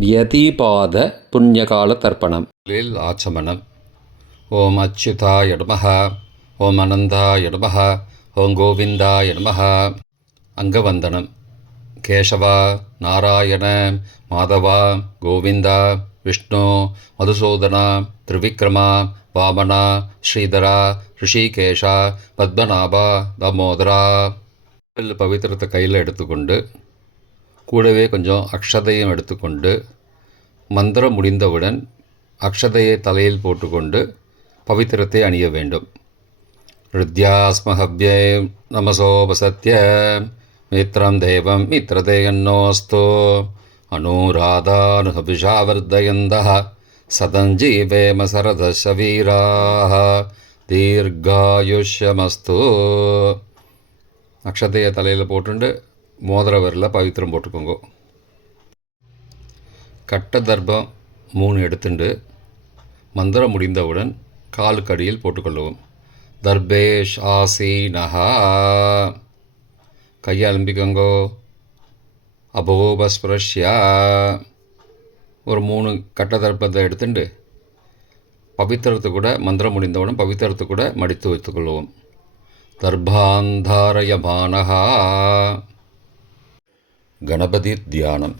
व्यतिपाद पुण्यकाल तर्पणम् आचमनम् ओम अच्युताय नमः ओम अनन्ताय नमः ओम गोविन्दाय नमः अंगवंदनम केशव नारायण माधव गोविंद विष्णु मधुसूदन त्रिविक्रम वामन श्रीधर ऋषिकेश पद्मनाभ दामोदर पवित्रத்தை கையில் எடுத்துக்கொண்டு கூடவே கொஞ்சம் அக்ஷதையும் எடுத்துக்கொண்டு மந்திரம் முடிந்தவுடன் அக்ஷதையை தலையில் போட்டுக்கொண்டு பவித்திரத்தை அணிய வேண்டும். ருத்யாஸ்மஹவ்யே நமசோபசத்ய மித்ரம் தேவம் மித்ரதேயன்னோஸ்தோ அனுராதானுஹபிஷாவர்தயந்தः சதஞ்சீவேம சரதசவீராः தீர்காயுஷ்யமஸ்து. அக்ஷதையை தலையில் போட்டுண்டு மோதிர விரலில் பவித்திரம் போட்டுக்கோங்க. கட்ட தர்பம் 3 எடுத்துண்டு மந்திரம் முடிந்தவுடன் காலுக்கு அடியில் போட்டுக்கொள்ளுவோம். தர்பேஷ் ஆசீனஹா கையை அலம்பிக்கோங்கோ. அபோபஸ்பிரஷ்யா ஒரு 3 கட்ட தர்ப்பத்தை எடுத்துட்டு பவித்திரத்தை கூட மந்திரம் முடிந்தவுடன் பவித்திரத்தை கூட மடித்து வைத்துக்கொள்வோம். தர்பாந்தாரயமானஹா கணபதி தியானம்.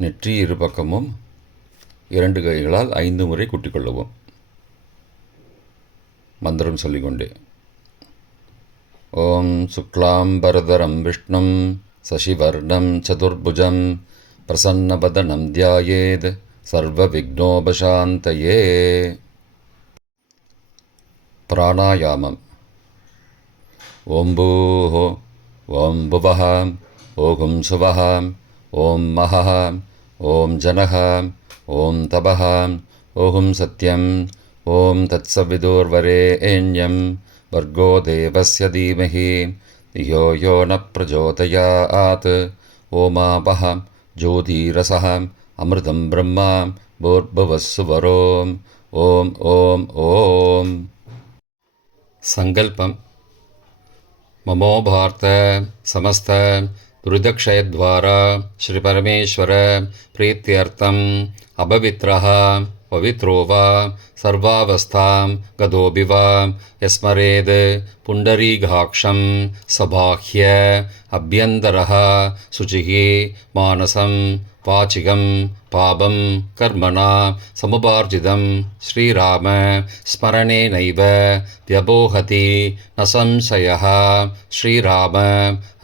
நெற்றி இரு பக்கமும் 2 கைகளால் 5 முறை குட்டிக்கொள்ளுவோம். மந்திரம் சொல்லிக்கொண்டே ஓம் சுக்லாம்பரதரம் விஷ்ணும் சசிவர்ணம் சதுர்புஜம் பிரசன்னவதனம் தியாயேத் சர்வ விக்னோபசாந்தயே. பிராணாயாமம். ஓம் பூஹ ஓம் புவஹ ஓம் சுவஹ ஓம் மஹஹ ஓம் ஜனஹ ஓம் தபஹ ஓம் சத்யம் ஓம் தத்சவிதுர்வரேண்யம் வர்கோ தேவஸ்ய தீமஹி யோ யோ ந பிரச்சோதயாத். ஓமாபஹ ஜோதிரசஹ அமிர்தம் பிரம்மா பூர்புவஸ்ஸுவரோம். ஓம் ஓம் ஓம். संकल्पम ममो भारत समस्त दुर्दक्षयद्वारा श्री परमेश्वर प्रीत्यर्थम अपवित्रः पवित्रो वा सर्वावस्थां गतोऽपि वा यस्मरेद् पुण्डरीकाक्षं सबाह्य अभ्यन्तरः शुचिः मानसं वाचिकं पापं कर्मणा समुपार्जितं श्रीराम स्मरणेनैव व्यपोहति न संशयः. श्रीराम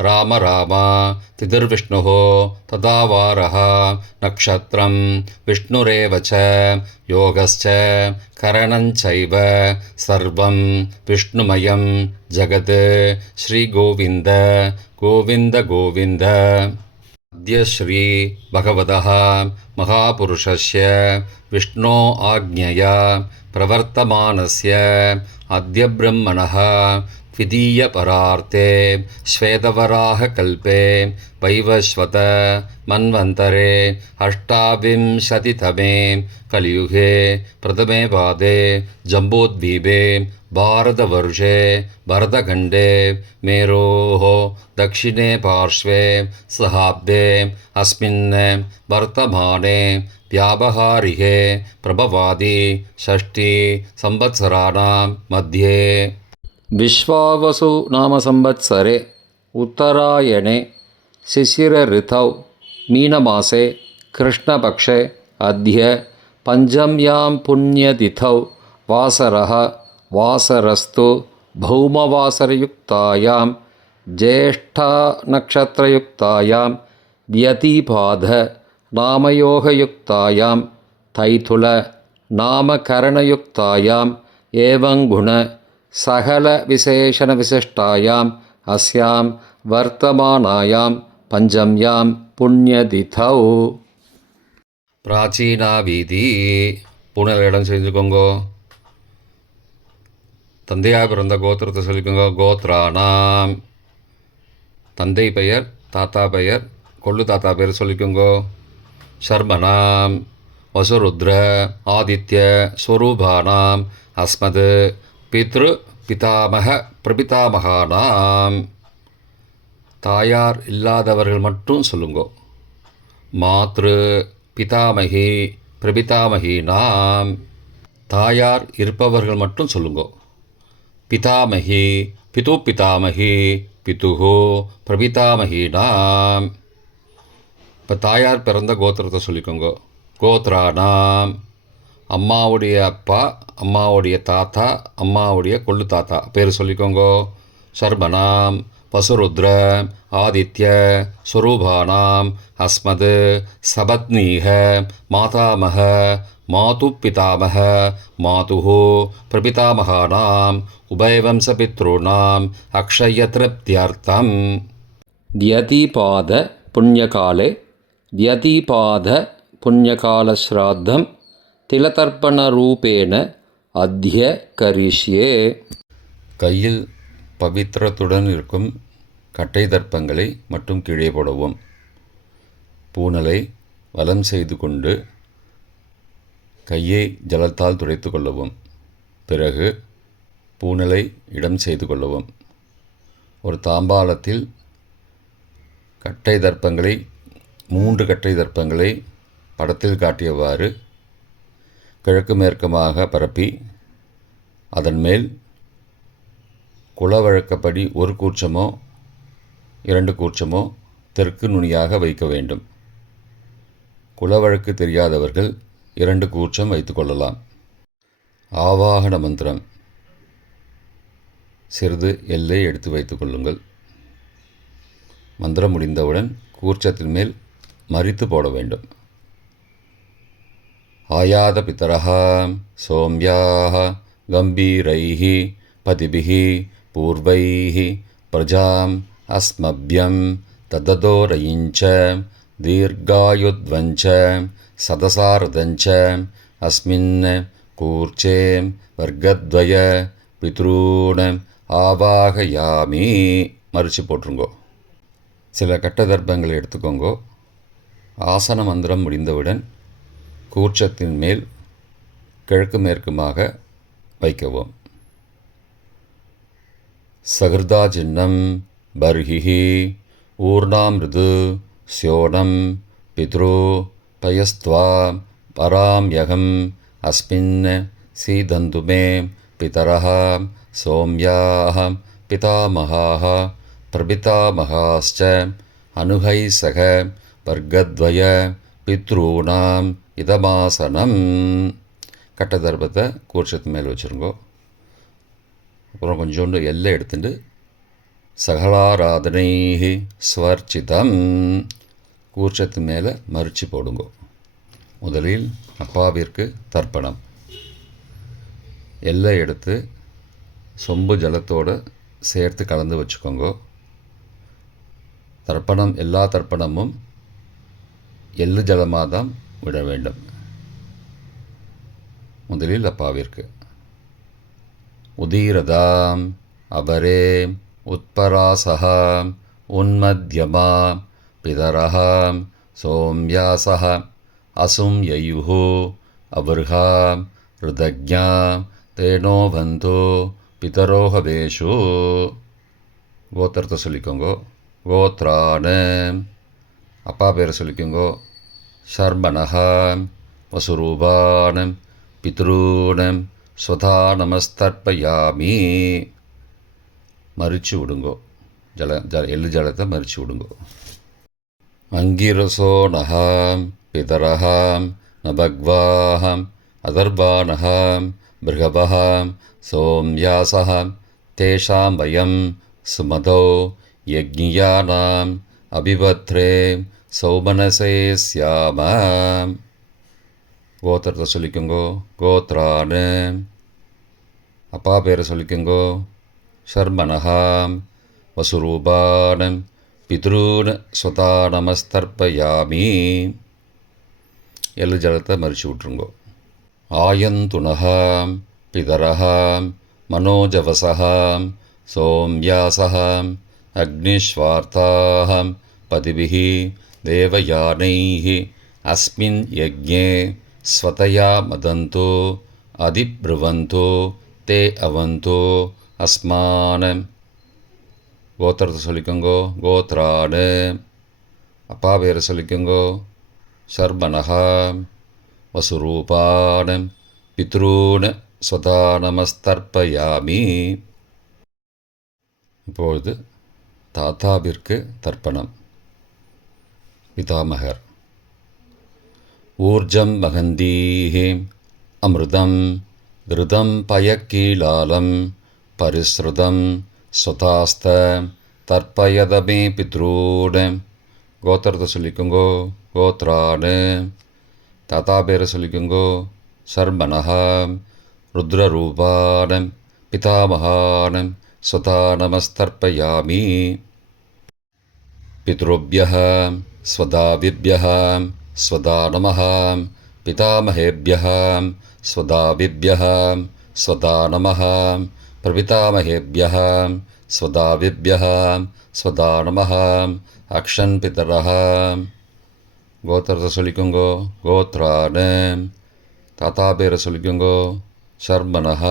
राम राम तिथिर्विष्णुः तदावारः नक्षत्रं विष्णुरेव च योगश्च करणञ्चैव सर्वं विष्णुमयं जगत्. श्रीगोविन्द गोविन्द गोविन्द. अद्य श्री भगवतः महापुरुषस्य विष्णो आज्ञया प्रवर्तमानस्य अद्य ब्रह्मणः द्वितीयपरार्थे श्वेतवराहकल्पे वैवस्वत मन्वन्तरे 28तमे कलियुगे प्रथमे पादे जम्बूद्वीपे भारतवर्षे भरतखण्डे मेरोः दक्षिणे पार्श्वे सहाब्दे अस्मिन् वर्तमाने व्यावहारिके प्रभवादि 6 संवत्सराणां मध्ये विश्वावसु नाम संवत्सरे उत्तरायणे शिशिर ऋतौ मीनमासे कृष्णपक्षे अद्य पञ्चम्यां पुण्यतिथौ वासरः वासरस्तु भौमवासरयुक्तायां ज्येष्ठानक्षत्रयुक्तायां व्यतिपाद नामयोगयुक्तायां तैथुल नामकरणयुक्तायां एवं गुण सकल विशेषण विशिष्टायाम् अस्यां वर्तमानायां पंचम्यां पुण्यतिथौ. प्राचीना வீதி. பூனல் இடம் செஞ்சுக்கோங்கோ. தந்தையாக பிறந்த கோத்திரத்தை சொல்லிக்கோங்க. கோத்ரானாம். தந்தை பெயர் தாத்தா பெயர் கொள்ளு தாத்தா பெயர் சொல்லிக்கோங்கோ. शर्मणां वसुरुद्र आदित्य स्वरूपाणां अस्मद् पितृ पितामह பிரபிதாமகானாம். தாயார் இல்லாதவர்கள் மட்டும் சொல்லுங்கோ. மாத்ரு பிதாமகி பிரபிதாமகீனாம். தாயார் இருப்பவர்கள் மட்டும் சொல்லுங்கோ. பிதாமகி பிது பிதாமகி பிதுஹோ பிரபிதாமகீனாம். இப்போ தாயார் பிறந்த கோத்திரத்தை சொல்லிக்கோங்க. கோத்ரானாம். அம்மாவுடைய அப்பா, அம்மாவுடைய தாத்தா, அம்மாவுடைய கொள்ளு தாத்தா பேர் சொல்லிக்கோங்க. சர்மனாம் வசுருத்ர ஆதித்ய ஸ்வரூபானாம் அஸ்மத் சபத்னீக மாதாமக மாது பிதாமக மாதுஹோ பிரபிதாமகானாம் உபயவம்சபித்ருணாம் அக்ஷயத்ருப்தியர்த்தம். द्यतिपाद पुण्यकाले द्यतिपाद पुण्यकालश्राद्धं तिलतर्पणरूपेण अद्य करिष्ये. கையில் பவித்திரத்துடன் இருக்கும் கட்டை தர்ப்பங்களை மட்டும் கீழே போடவும். பூனலை வலம் செய்து கொண்டு கையை ஜலத்தால் துடைத்து கொள்ளவும். பிறகு பூனலை இடம் செய்து கொள்ளவும். ஒரு தாம்பாளத்தில் கட்டை தர்ப்பங்களை 3 கட்டை தர்ப்பங்களை படத்தில் காட்டியவாறு கிழக்கு மேற்குமாக பரப்பி அதன் மேல் குலவழக்கப்படி 1 கூர்ச்சமோ 2 கூர்ச்சமோ தெற்கு நுனியாக வைக்க வேண்டும். குலவழக்கு தெரியாதவர்கள் 2 கூர்ச்சம் வைத்துக்கொள்ளலாம். ஆவாகன மந்திரம். சிறிது எல்லை எடுத்து வைத்துக் கொள்ளுங்கள். மந்திரம் முடிந்தவுடன் கூர்ச்சத்தின் மேல் மரித்து போட வேண்டும். ஆயாத பிதரஹ சோம்யாஹ கம்பீரைஹி பதிபிஹி பூர்வைஹி பிரஜாம் அஸ்மப்யம் தததோரயிஞ்ச தீர்காயுத்வஞ்ச சதசாரதஞ்ச அஸ்மின் கூர்ச்சே வர்க்கத்வய பித்ரூண ஆவாகயாமி. மறித்து போட்டுருங்கோ. சில கட்ட தர்ப்பங்களை எடுத்துக்கோங்கோ. ஆசன மந்திரம் முடிந்தவுடன் கூர்ச்சத்தின் மேல் கிழக்கு மேற்குமாக வைக்கவும். சகிருதா சின்னம் பர்ஹிஹி ஊர்ணாமிருது ஸ்யோனம் பித்ரு பயஸ்த்வா பராம்யகம் அஸ்மின் சீதந்து மே பிதரஹ சோம்யாஹ பிதாமகாஹ பிரபிதாமகாஸ்ச அனுகை சக வர்க்கத்வய பித்ரூணாம் இதமாசனம். கட்ட தர்ப்பத்தை கூர்ச்சத்து மேல் வச்சுருங்கோ. அப்புறம் கொஞ்சோண்டு எல்லை எடுத்துட்டு சகலாராதனை ஸ்வர்ச்சிதம் கூர்ச்சத்து மேலே மறித்து போடுங்கோ. முதலில் அப்பாவிற்கு தர்ப்பணம். எல்லை எடுத்து சொம்பு ஜலத்தோடு சேர்த்து கலந்து வச்சுக்கோங்க. தர்ப்பணம் எல்லா தர்ப்பணமும் எள்ளு ஜலமாக தான் விட வேண்டும். முதலில் அப்பாவிற்கு உதீரதாம் அபரே உத்பராசஹா உன்மத்யமா பிதரஹாம் சோம்யாசஹ அசும் யயுஹு அவர்ஹாம் ருதக்ஞாம் தேனோ பந்தோ பிதரோஹவேஷு. கோத்திரத்தை சொல்லிக்கோங்கோ. கோத்ரான. அப்பா பேரை சொல்லிக்கோங்கோ. ஷர்மணஹாம் வசுரூபானம் பித்ரூனம் ஸ்வதா நமஸ்தர்ப்பயாமி. மறிச்சு விடுங்கோ. எள்ளு ஜலத்தை மறிச்சு விடுங்கோ. அங்கிரசோ நகாம் பிதரஹாம் நபக்வாஹாம் அதர்பானஹாம் பிருகபஹாம் சோம்யாசஹாம் தேஷாம் வயம் சுமதோ யக்ஞியானாம் அபிபத்ரே சௌமனசே ஸ்யாமாம். கோத்திரத்தை சொல்லிக்கோங்கோ. கோத்ரான. அப்பா பேரை சொல்லிக்கோங்கோ. ஷர்மணஹாம் வசுரூபானம் பித்ரூன் ஸ்வதா நமஸ்தர்ப்பயாமி. எள்ளு ஜலத்தை மறிச்சு விட்ருங்கோ. ஆயந்துணஹாம் பிதரஹாம் மனோஜவசஹாம் சோம்யாசஹாம் அக்னிஸ்வார்த்தாஹாம் பதிபிஹி தேவயானைஹி அஸ்மின் யக்ஞே ஸ்வதயா மதந்தோ அதிப்ருவந்தோ தே அவந்தோ அஸ்மானம். கோத்திரத்தை சொல்லிக்கோங்கோ. கோத்ரான. அப்பா பேரை சொல்லிக்கோங்கோ. சர்மணः வசுரூபான் பித்ரூன் ஸ்வதா நமஸ்தர்ப்பயாமி. இப்பொழுது தாத்தாவிற்கு தர்ப்பணம். பிதாமகர். ஊர்ஜம் மகந்தீஹி அமிர்தம் கிருதம் பயக்கீலாலம் பரிஸ்ருதம் ஸ்வதாஸ்த தர்ப்பயதமே பித்ரூன். கோத்திரத்தை சொல்லிக்கோங்கோ. கோத்ரான். தாத்தா பேரை சொல்லிக்கோங்கோ. சர்மணः ருத்ரரூபான் பிதாமகான் ஸ்வதா நமஸ்தர்ப்பயாமி. பித்ருभ्यः ஸ்வதாவிभ्यः ஸ்வதா நமः. பிதாமகேभ्यः ஸ்வதாவிभ्यः ஸ்வதா நமः. பிரபிதாமகேभ्यः ஸ்வதாவிभ्यः ஸ்வதா நமः. அக்ஷன் பிதரः. கோத்திரத்தை சொல்லிக்கோங்கோ. கோத்ரான். தாத்தா பேரை சொல்லிக்கோங்கோ. சர்மணः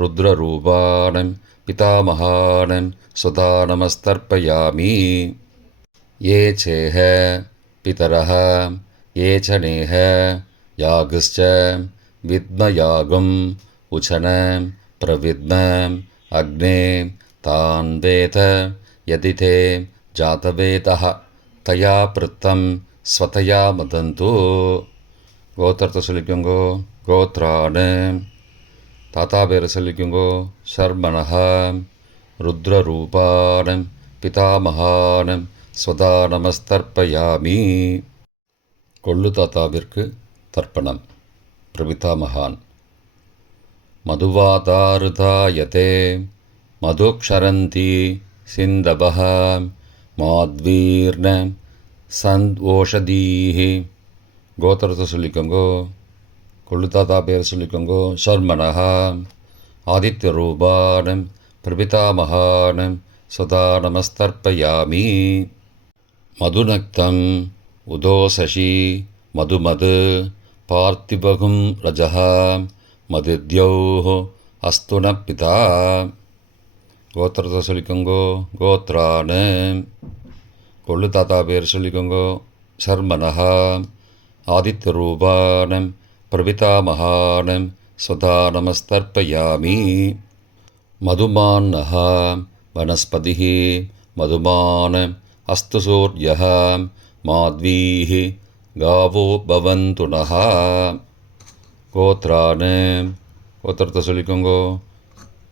ருத்ரரூபான் பிதாமகான் ஸ்வதா நமஸ்தர்ப்பயாமி. ये चेह पितरः ये च नेह यागश्च विद्मयागम् उचन प्रविद्म अग्ने तान् वेद यदि ते जातवेदः तया पृत्तं स्वतया मदन्तु. கோத்திரத்தை சொல்லிக்கோங்கோ. கோத்ரான். தாத்தா பேரை சொல்லிக்கோங்கோ. சர்மணः ருத்ரரூபான் பிதாமகான் ஸ்வதா நமஸ்தர்ப்பயாமி. கொள்ளு தாத்தாவிற்கு தர்ப்பணம். பிரபிதாமகான். மதுவாதாருதாயதே மதுக்ஷரந்தி சிந்தவः மாத்வீர்ண சந்த்வோஷதீஹி. கோத்திரத்தை சொல்லிக்கோங்கோ. கொள்ளு தாத்தா பேர் சொல்லிக்கோங்கோ. சர்மணः ஆதித்யரூபான் பிரபிதாமகான் ஸ்வதா நமஸ்தர்ப்பயாமி. மதுநக்தம் உதோசசி மதுமது பார்த்திபகும் ரஜः மதித்யௌ அஸ்துன பிதா. கோத்திரத்தை சொல்லிக்கோங்கோ. கோத்ரான். கொள்ளு தாத்தா பேர் சொல்லிக்கோங்கோ. சர்மணः ஆதித்யரூபான் பிரபிதாமகான் ஸ்வதா நமஸ்தர்ப்பயாமி. மதுமான்னः वनस्पतिः मधुमान् अस्तु सूर्यः माध्वीः गावो भवन्तु नः. கோத்ரான். கோத்திரத்தை சொல்லிக்கோங்கோ.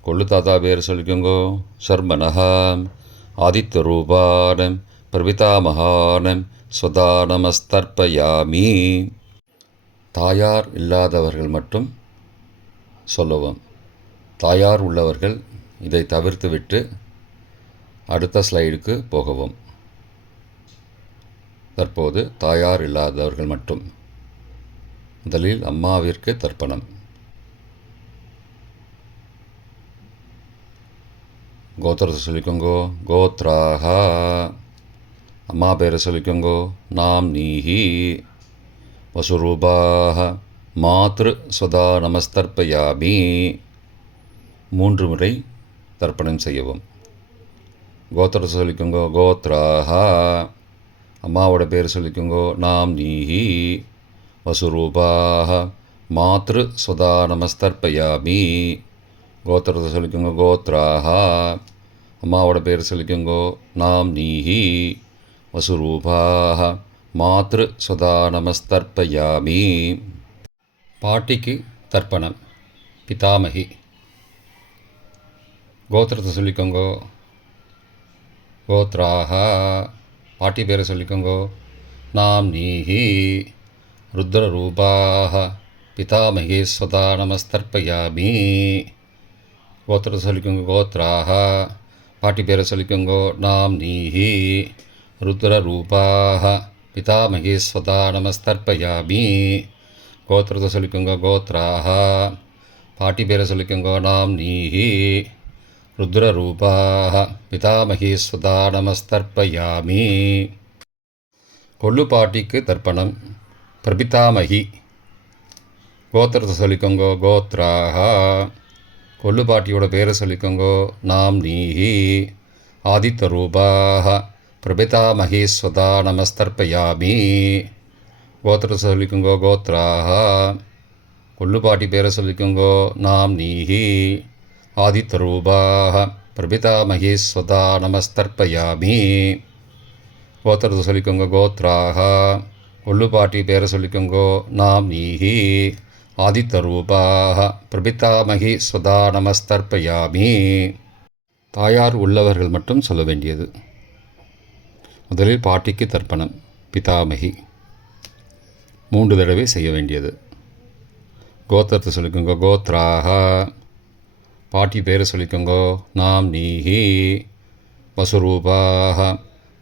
கொள்ளு தாத்தா பேர் சொல்லிக்கோங்கோ. சர்மணः ஆதித்யரூபான் பிரபிதாமகான் ஸ்வதா நமஸ்தர்ப்பயாமி. தாயார் இல்லாதவர்கள் மட்டும் சொல்லவும். தாயார் உள்ளவர்கள் இதை தவிர்த்துவிட்டு அடுத்த ஸ்லைடுக்கு போகவும். தற்போது தாயார் இல்லாதவர்கள் மட்டும். முதலில் அம்மாவிற்கு தர்ப்பணம். கோத்திரத்தை சொல்லிக்கோங்கோ. கோத்ராக. அம்மா பேரை சொல்லிக்கோங்கோ. நாம் நீஹி வசுரூபாக மாத்ரு ஸ்வதா நமஸ்தர்ப்பயாமி. 3 முறை தர்ப்பணம் செய்யவும். கோத்திரத்தை சொல்லிக்கோங்கோ. கோத்ராக. அம்மாவோட பேர் சொல்லிக்கோங்கோ. நாம் நீஹி வசுரூபாக மாத்ரு ஸ்வதா நமஸ்தர்ப்பயாமி. கோத்திரத்தை சொல்லிக்கோங்கோ. கோத்ராக. அம்மாவோட பேர் சொல்லிக்கோங்கோ. நாம் நீஹி வசுரூபாக மாத்ரு ஸ்வதா நமஸ்தர்ப்பயாமி. பாட்டிக்கு தர்ப்பணம். பிதாமகி. கோத்திரத்தை சொல்லிக்கோங்கோ. கோத்ராக. பாட்டி பேரை சொல்லிக்கோங்கோ. நாம் நீஹி ருத்ரரூபாக பிதாமகி ஸ்வதா நமஸ்தர்ப்பயாமி. கோத்திரத்தை சொல்லிக்கோங்கோ. கோத்ராக. பாட்டி பேரை சொல்லிக்கோங்கோ. நாம் நீஹி ருத்ரரூபாக பிதாமகி ஸ்வதா நமஸ்தர்ப்பயாமி. கோத்திரத்தை சொல்லிக்கோங்கோ. கோத்ராக. பாட்டி பேரை சொல்லிக்கோங்கோ. நாம் நீஹி ருத்ரரூபாக பிதாமகி ஸ்வதா நமஸ்தர்ப்பயாமி. கொள்ளு பாட்டிக்கு தர்ப்பணம். பிரபிதாமகி. கோத்திரத்தை சொல்லிக்கோங்கோ. கோத்ராக. கொள்ளு பாட்டியோட பேரை சொல்லிக்கோங்கோ. நாம் நீஹி ஆதித்யரூபாக பிரபிதாமகி ஸ்வதா நமஸ்தர்ப்பயாமி. கோத்திரத்தை சொல்லிக்கோங்கோ கோத்ராக. கொள்ளுப்பாட்டி பேரை சொல்லிக்கோங்கோ நாம் நீஹி. ஆதித்தரூபாக பிரபிதாமகி ஸ்வதா நமஸ்தர்ப்பயாமி. கோத்திரத்தை சொல்லிக்கோங்க கோத்ராக. கொள்ளுப்பாட்டி பேரை சொல்லிக்கோங்கோ நாம் நீஹி. ஆதித்தரூபாக பிரபிதாமகி ஸ்வதா நமஸ்தர்ப்பயாமி. தாயார் உள்ளவர்கள் மட்டும் சொல்ல வேண்டியது. முதலில் பாட்டிக்கு தர்ப்பணம். பிதாமகி 3 தடவை செய்ய வேண்டியது. கோத்திரத்தை சொல்லிக்கோங்க கோத்ராக. பாட்டி பேரை சொல்லிக்கோங்கோ நாம் நீஹி. வசுரூபாக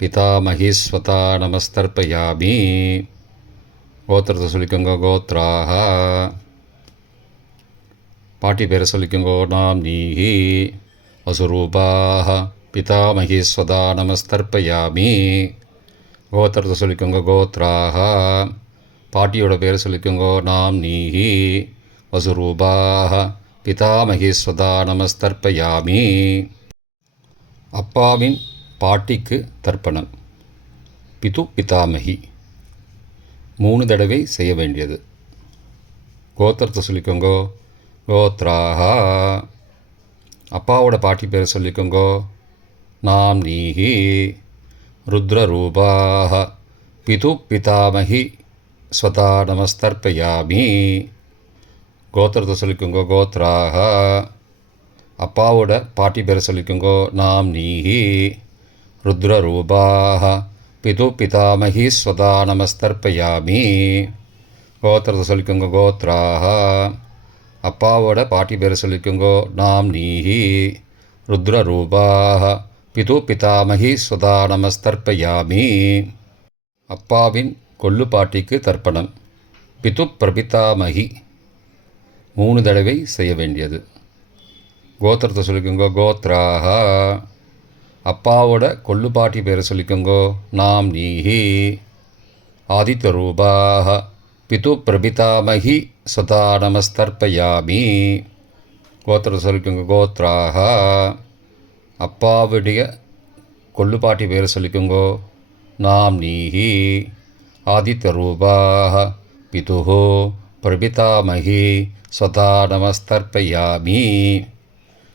பிதாமகி ஸ்வதா நமஸ்தர்ப்பயாமி. கோத்திரத்தை சொல்லிக்கோங்க கோத்ராக. பாட்டி பேரை சொல்லிக்கோங்கோ நாம் நீஹி. வசுரூபாக பிதாமகி ஸ்வதா நமஸ்தர்ப்பயாமி. கோத்திரத்தை சொல்லிக்கோங்க கோத்ராக. பாட்டியோட பேரை சொல்லிக்கோங்கோ நாம் நீஹி. வசுரூபாக பிதாமகி ஸ்வதா நமஸ்தர்ப்பயாமி. அப்பாவின் பாட்டிக்கு தர்ப்பணம். பிது பிதாமகி 3 தடவை செய்ய வேண்டியது. கோத்திரத்தை சொல்லிக்கோங்கோ கோத்ராக. அப்பாவோட பாட்டி பேரை சொல்லிக்கோங்கோ நாம் நீஹி. ருத்ரரூபாக பிது பிதாமகி ஸ்வதா நமஸ்தர்ப்பயாமி. கோத்திரத்தை சொல்லிக்கோங்கோ கோத்ராக. அப்பாவோட பாட்டி பேரை சொல்லிக்கோங்கோ நாம் நீஹி. ருத்ரரூபாக பிது பிதாமகி ஸ்வதா நமஸ்தர்ப்பயாமி. கோத்திரத்தை சொல்லிக்கோங்க கோத்ராக. அப்பாவோட பாட்டி பேரை சொல்லிக்கோங்கோ நாம் நீஹி. ருத்ரரூபாக பிது பிதாமகி ஸ்வதா நமஸ்தர்ப்பயாமி. அப்பாவின் கொள்ளு பாட்டிக்கு தர்ப்பணம். பிது பிரபிதாமகி 3 தடவை செய்ய வேண்டியது. கோத்திரத்தை சொல்லிக்கோங்கோ கோத்ராக. அப்பாவோட கொள்ளு பாட்டி பேரை சொல்லிக்கோங்கோ நாம் நீஹி. ஆதித்தரூபாக பிது பிரபிதாமகி ஸ்வதா நமஸ்தர்ப்பயாமி. கோத்திரத்தை சொல்லிக்கோங்க கோத்ராக. அப்பாவுடைய கொள்ளுப்பாட்டி பேரை சொல்லிக்கோங்கோ நாம் நீஹி. ஆதித்தரூபாக பிதுஹோ பிரபிதாமகி ஸ்வதா நமஸ்தர்ப்பயாமி.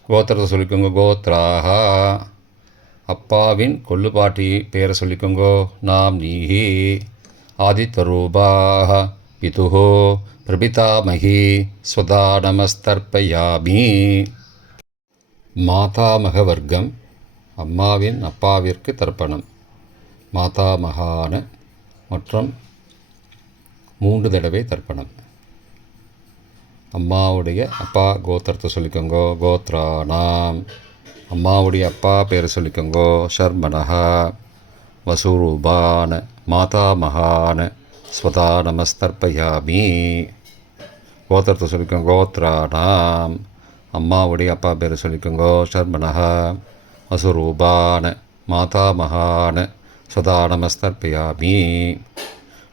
கோத்திரத்தை சொல்லிக்கோங்க கோத்ராக. அப்பாவின் கொள்ளுப்பாட்டி பேரை சொல்லிக்கோங்கோ நாம் நீஹி. ஆதித்தரூபாக பிதுஹோ பிரபிதாமகி ஸ்வதா நமஸ்தர்ப்பயாமி. மாதாமக வர்க்கம். அம்மாவின் அப்பாவிற்கு தர்ப்பணம். மாதாமகான மற்றும் 3 தடவை தர்ப்பணம். அம்மாவுடைய அப்பா கோத்திரத்தை சொல்லிக்கோங்கோ கோத்ரானாம். அம்மாவுடைய அப்பா பேரை சொல்லிக்கோங்கோ ஷர்மனஹா. வசூரூபான மாதாமகான ஸ்வதா நமஸ்தர்ப்பயாமி. கோத்திரத்தை சொல்லிக்கோங்க கோத்ரானாம். அம்மாவுடைய அப்பா பேரை சொல்லிக்கோங்கோ ஷர்மனஹா. வசுரூபான மாதாமகான ஸ்வதா நமஸ்தர்ப்பயாமி.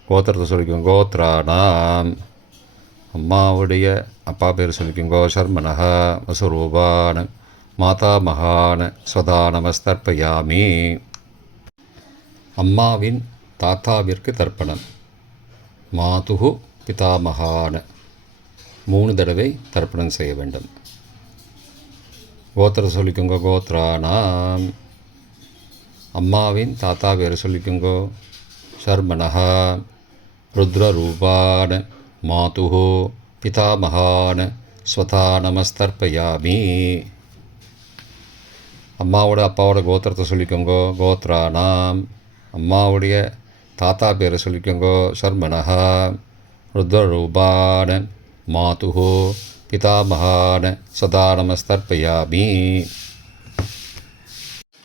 கோத்திரத்தை சொல்லிக்கோங்க கோத்ரானாம். அம்மாவுடைய அப்பா பேர் சொல்லிக்கோங்கோ ஷர்மனஹா. வசுரூபான மாதாமகான ஸ்வதா நமஸ்தர்ப்பயாமி. அம்மாவின் தாத்தாவிற்கு தர்ப்பணம். மாதுகு பிதாமகான 3 தடவை தர்ப்பணம் செய்ய வேண்டும். கோத்திர சொல்லிக்கோங்க கோத்ரானாம். அம்மாவின் தாத்தா பேர் சொல்லிக்கோங்கோ ஷர்மனஹா. ருத்ரரூபான மாதுஹோ பிதாமகான ஸ்வதா நமஸ்தர்ப்பயாமி. அம்மாவோட அப்பாவோட கோத்திரத்தை சொல்லிக்கோங்கோ கோத்ரானாம். அம்மாவுடைய தாத்தா பேரை சொல்லிக்கோங்கோ ஷர்மனஹா. ருத்ரரூபான மாதுஹோ பிதாமகான சதா நமஸ்தர்ப்பயாமி.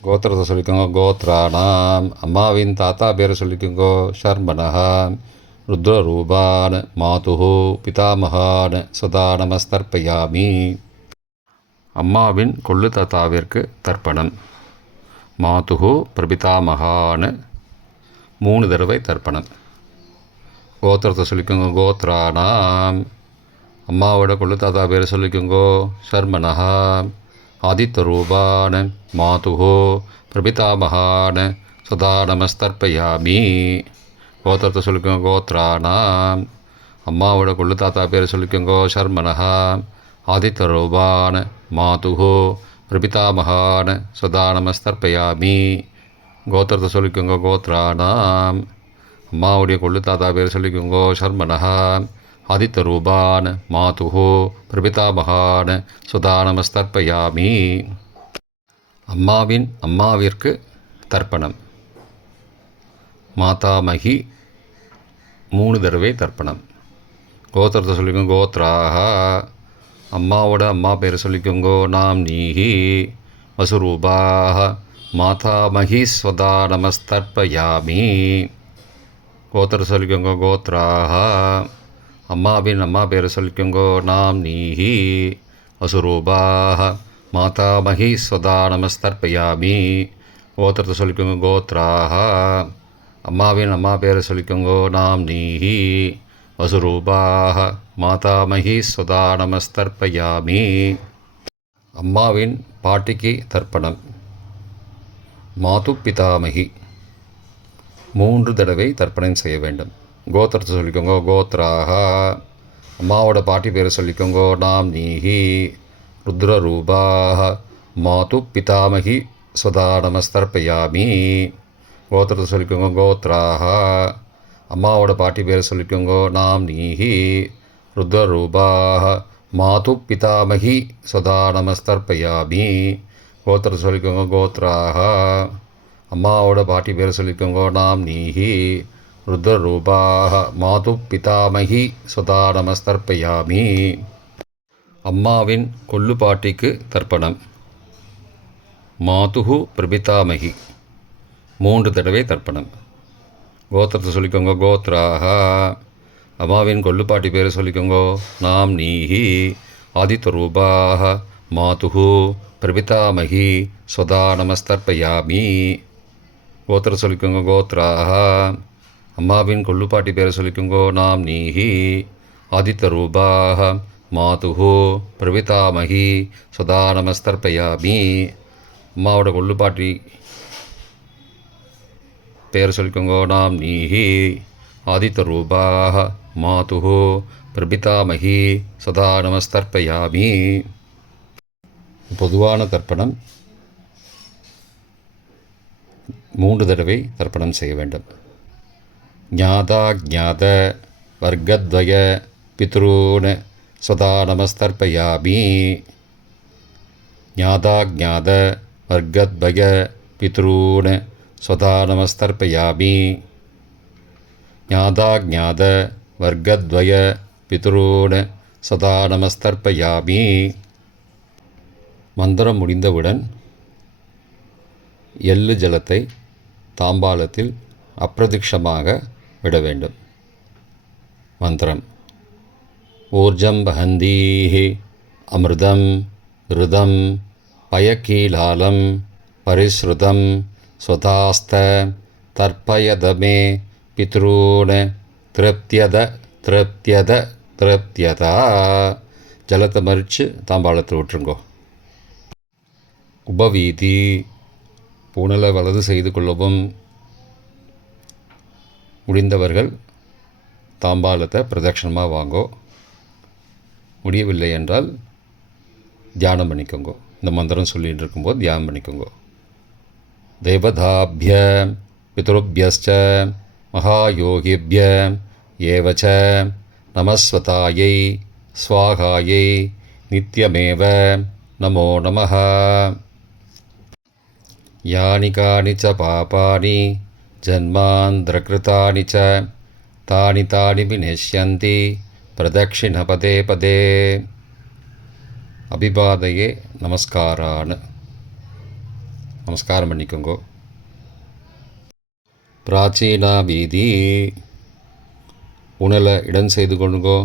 கோத்திரத்தை சொல்லிக்கோங்க கோத்ரானாம். அம்மாவின் தாத்தா பேரை சொல்லிக்கோங்கோ ஷர்மனஹா. ருத்ரரூபான மாதுஹோ பிதாமகான சதா நமஸ்தர்ப்பயாமி. அம்மாவின் கொள்ளு தாத்தாவிற்கு தர்ப்பணம். மாதுஹு பிரபிதாமகான 3 தடவை தர்ப்பணம். கோத்திரத்தை சொல்லிக்கோங்க கோத்ரானாம். அம்மாவோட கொள்ளு தாத்தா பேரை சொல்லிக்கோங்கோ ஷர்மனஹா. ஆதித்தரூபான மாதுஹோ பிரபிதாமகான சதா நமஸ்தர்ப்பயாமி. கோத்திரத்தை சொல்லிக்கோங்க கோத்ரானாம். அம்மாவோட கொள்ளு தாத்தா பேர் சொல்லிக்கோங்க சர்மனஹா. ஆதித்தரூபான் மாதுஹோ பிரபிதாமகான் சதா நமஸ்தர்ப்பயாமி. கோத்திரத்தை சொல்லிக்கோங்க கோத்ரானாம். அம்மாவுடைய கொள்ளு தாத்தா பேர் சொல்லிக்கோங்க சர்மனஹா. ஆதித்தரூபான் மாதுஹோ பிரபிதாமகான் சதா நமஸ்தர்ப்பயாமி. அம்மாவின் அம்மாவிற்கு தர்ப்பணம். மாதாமகி 3 தடவை தர்ப்பணம். கோத்திரத்தை சொல்லிக்கோங்க கோத்ராக. அம்மாவோட அம்மா பேர் சொல்லிக்கோங்க நாம் நீஹி வசுரூபாக மாதாமகி ஸ்வதா நமஸ்தர்ப்பயாமி. கோத்திரத்தை சொல்லிக்கோங்க கோத்ராக. அம்மாவின் அம்மா பேர் சொல்லிக்கோங்க நாம் நீஹி வசுரூபாக மாதாமகி ஸ்வதா நமஸ்தர்ப்பயாமி. கோத்திரத்தை சொல்லிக்கோங்க கோத்ராக. அம்மாவின் அம்மா பேரை சொல்லிக்கோங்க நாம் நீஹி வசுரூபாக மாதாமகி ஸ்வதா நமஸ்தர்ப்பயாமி. அம்மாவின் பாட்டிக்கு தர்ப்பணம். மாது பிதாமகி 3 தடவை தர்ப்பணம் செய்ய வேண்டும். கோத்திரத்தை சொல்லிக்கோங்க கோத்ராக. அம்மாவோட பாட்டி பேரை சொல்லிக்கோங்க நாம் நீஹி ருத்ரரூபாக மாது பிதாமகி ஸ்வதா நமஸ்தர்ப்பயாமி. கோத்திரத்தை சொல்லிக்கோங்க கோத்ராக. அம்மாவோட பாட்டி பேரை சொல்லிக்கோங்க நாம் நீஹி ருத்ரரூபாக மாது பிதாமகி ஸ்வதா நமஸ்தர்ப்பயாமி. கோத்திரத்தை சொல்லிக்கோங்க கோத்ராக. அம்மாவோட பாட்டி பேரை சொல்லிக்கோங்க நாம் நீஹி ருத்ரரூபாக மாது பிதாமகி ஸ்வதா நமஸ்தர்ப்பயாமி. அம்மாவின் கொள்ளு பாட்டிக்கு தர்ப்பணம். மாதுஹு பிரபிதாமகி 3 தடவை தர்ப்பணம். கோத்திரத்தை சொல்லிக்கோங்க கோத்ராக. அம்மாவின் கொள்ளுப்பாட்டி பேரை சொல்லிக்கோங்க நாம் நீஹி ஆதித்தரூபாக மாதுஹு பிரபிதாமகி ஸ்வதா நமஸ்தர்ப்பயாமி. கோத்திரத்தை சொல்லிக்கோங்க கோத்ராக. அம்மாவின் கொள்ளுப்பாட்டி பேரை சொல்லிக்கோங்க நாம் நீஹி ஆதித்தரூபாக மாதுஹு பிரபிதாமகி ஸ்வதா நமஸ்தர்ப்பயாமி. அம்மாவோட கொள்ளுப்பாட்டி பேர் சொல்லிக்கோங்க நாம் நீஹி ஆதித்தரூபாக மாதுஹு பிரபிதாமகி சதா நமஸ்தர்ப்பயாமி. பொதுவான தர்ப்பணம் 3 தடவை தர்ப்பணம் செய்ய வேண்டும். ஞாதா ஜாத வர்க்கத்வய பித்ரூன் சதா நமஸ்தர்ப்பயாமி. ஞாதா ஜாத வர்க்கத்வய பித்ரூன் ஸ்வதா நமஸ்தர்ப்பயாமி. ஞாதா ஜாத வர்க்கத்வய பித்ரூன் சதா நமஸ்தர்ப்பயாமி. மந்திரம் முடிந்தவுடன் எள்ளு ஜலத்தை தாம்பாளத்தில் அப்பிரதிக்ஷமாக விட வேண்டும். மந்திரம். ஊர்ஜம் வஹந்தீஹி அமிர்தம் ருதம் பயக்கீலாலம் பரிஸ்ருதம் ஸ்வதாஸ்த தர்ப்பயதமே பித்ரூன் திருப்தியத திருப்தியத திருப்தியதா. ஜலத்தை மறித்து தாம்பாளத்தில் விட்டுருங்கோ. உபவீதி. புனலை வலது செய்து கொள்ளவும். முடிந்தவர்கள் தாம்பாளத்தை பிரதட்சணமாக வாங்கோ. முடியவில்லை என்றால் தியானம் பண்ணிக்கோங்க. இந்த மந்திரம் சொல்லிகிட்டு இருக்கும்போது தியானம் பண்ணிக்கோங்க. தேவதாபிய பித்ருபியஸ்ச மகாயோகிபிய ஏவச்ச நமஸ்வதாயை ஸ்வாகாயை நித்யமேவ நமோ நமः. யானி கானி ச பாபானி ஜன்மாந்திரகிருதானி ச தானி தானி விநஷ்யந்தி பிரதக்ஷிண பதே பதே. அபிபாதையே நமஸ்காரான். நமஸ்காரம் பண்ணிக்கோங்க. பிராச்சீனா வீதி. உணலை இடம் செய்து கொள்ளுங்கோ.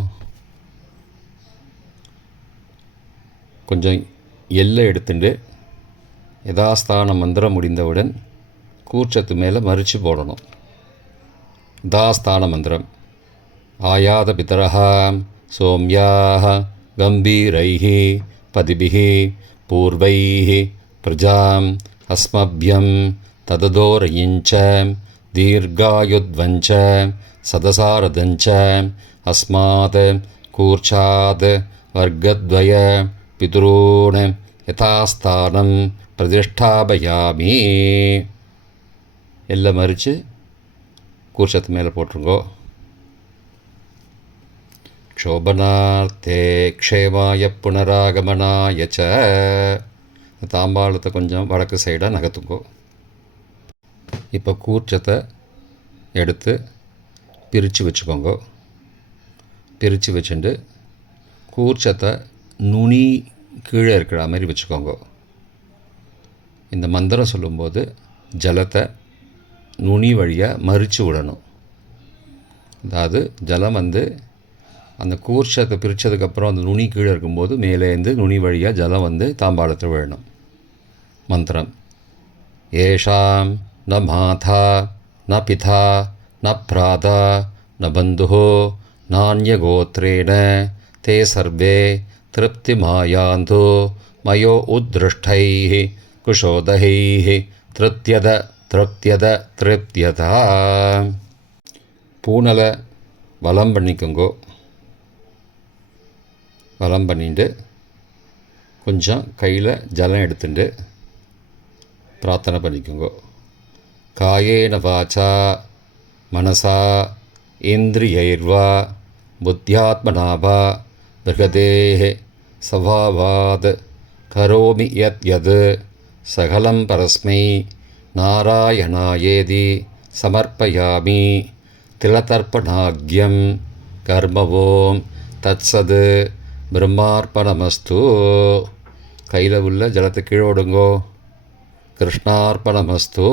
கொஞ்சம் எல்லை எடுத்துட்டு யதாஸ்தான மந்திரம் முடிந்தவுடன் கூர்ச்சத்து மேலே மறித்து போடணும். யதாஸ்தான மந்திரம். ஆயாத பிதரஹ சோம்யாக கம்பீரைஹி பதிபிஹி பூர்வைஹி பிரஜாம் அஸ்மப்யம் தததோரயிஞ்ச தீர்காயுத்வஞ்ச சதசாரதஞ்ச அஸ்மாத் கூர்ச்சாத் வர்க்கத்வய பிதுரூன் யதாஸ்தானம் பிரதிஷ்டாபயாமி. எல்லாம் மறித்து கூர்ச்சத்து மேலே போட்டுருங்கோ. க்ஷோபனார்த்தே க்ஷேமாய புனராகமனாய ச. தாம்பாளத்தை கொஞ்சம் வடக்கு சைடாக நகர்த்துங்கோ. இப்போ கூர்ச்சத்தை எடுத்து பிரித்து வச்சுக்கோங்க. பிரித்து வச்சுட்டு கூர்ச்சத்தை நுனி கீழே இருக்கிற மாதிரி வச்சுக்கோங்க. இந்த மந்திரம் சொல்லும்போது ஜலத்தை நுனி வழியாக மறித்து விடணும். அதாவது ஜலம் அந்த கூர்ச்சத்தை பிரித்ததுக்கப்புறம் அந்த நுனி கீழே இருக்கும்போது மேலேருந்து நுனி வழியாக ஜலம் தாம்பாளத்தில் விழணும். மந்திரம்: ஏஷாம் ந மாதா ந பிதா ந பிராதா ந பந்து நானியகோத்ரேண தே சர்வே திருப்திமாயாந்து மயோ உத்ருஷ்டைः குஷோதகைः திருப்தியத திருப்தியத திருப்தியதா. பூனலை வலம் பண்ணிக்கோங்கோ. வலம் பண்ணிட்டு கொஞ்சம் கையில் ஜலம் எடுத்துட்டு பிரார்த்தனை பண்ணிக்கோங்கோ. காயேன வாச்சா மனசா இந்திரியைர்வா புத்தியாத்மனாவா பிருகதேஹ சவாவாத் கரோமி யத் யத் சகலம் பரஸ்மை நாராயணாயேதி சமர்ப்பயாமி. திலதர்ப்பணாக்யம் கர்மவோம் தத்சத் பிரம்மார்ப்பணமஸ்து. கையில் உள்ள ஜலத்தை கீழோடுங்கோ. கிருஷ்ணார்ப்பணமஸ்து.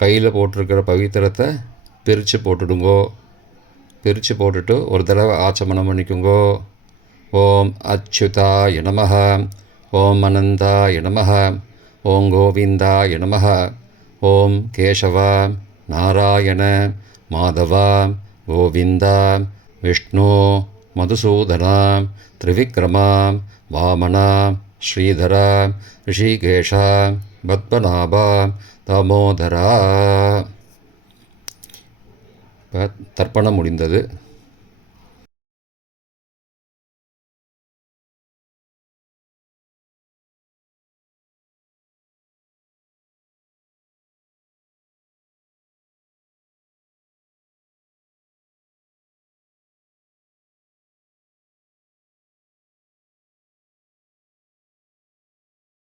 கையில் போட்டிருக்கிற பவித்திரத்தை பிரித்து போட்டுடுங்கோ. பிரித்து போட்டுட்டு ஒரு தடவை ஆச்சமனம் பண்ணிக்குங்கோ. ஓம் அச்சுதாய நமஹ, ஓம் அனந்தாய நமஹ, ஓம் கோவிந்தாய நமஹ, ஓம் கேசவ நாராயண மாதவ கோவிந்தா விஷ்ணு மதுசூதனா திரிவிக்ரமா வாமனா ஸ்ரீதரா ரிஷிகேஷா பத்மநாபா தாமோதரா. இப்போ தர்ப்பணம் முடிந்தது.